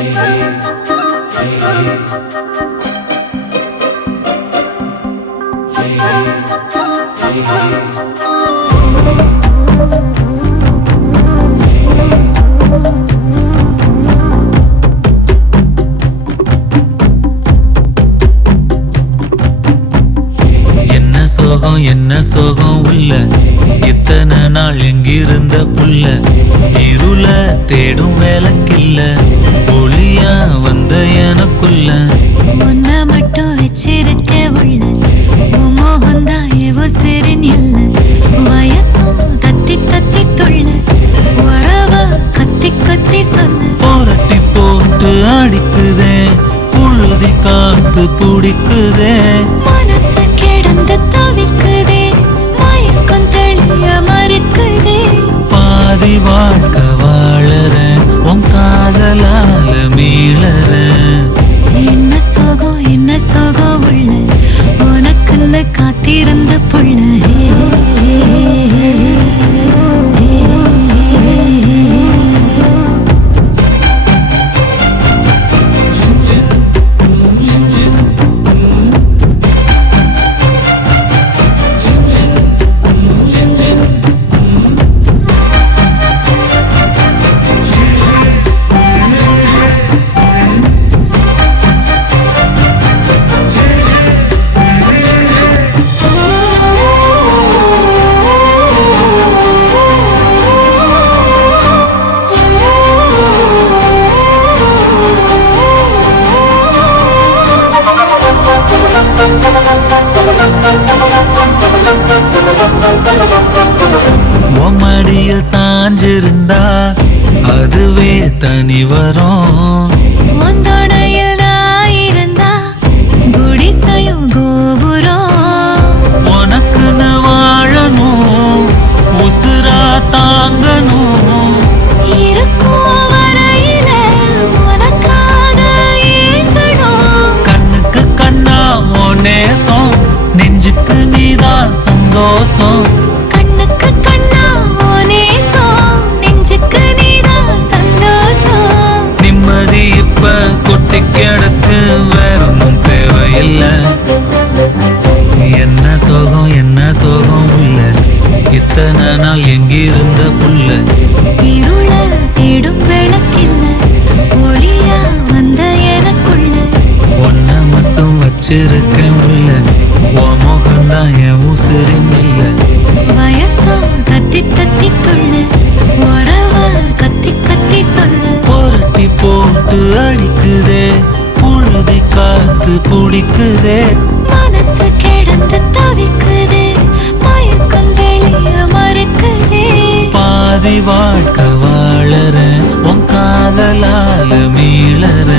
என்ன சோகம் என்ன சோகம் உள்ள இத்தனை நாள் எங்கிருந்த புள்ள இருள தேடும் வேலைக்கில்ல. ஒளியா வந்த எனக்குள்ள. உன்னை மட்டும் வச்சிருக்க உள்ள. எவோ சிறின் இல்ல வயசும் தத்தி தத்தி தொள்ள உறவ கத்தி கத்தி சொல்ல. போரட்டி போட்டு அடிக்குதே. புழுதி காத்து பிடிக்குதே. மனசு காத்திருந்த புள்ள. இருந்தா அதுவே தனி வரும். இத்தனை நாள் எங்கிருந்த புள்ள இருள தேடும் விளக்கில்ல ஒளியா வந்த எனக்குள்ள. ஒன்ன மட்டும் வச்சிருக்கேன் உள்ள. உன் முகம்தான் என் உசுரின் இல்லை வயசோ தத்தி தத்தி கொள்ள உறவ கத்தி கத்தி சொல்ல. புரட்டி போட்டு அடிக்குதே. புழுதி காத்து பிடிக்குதே. மீளற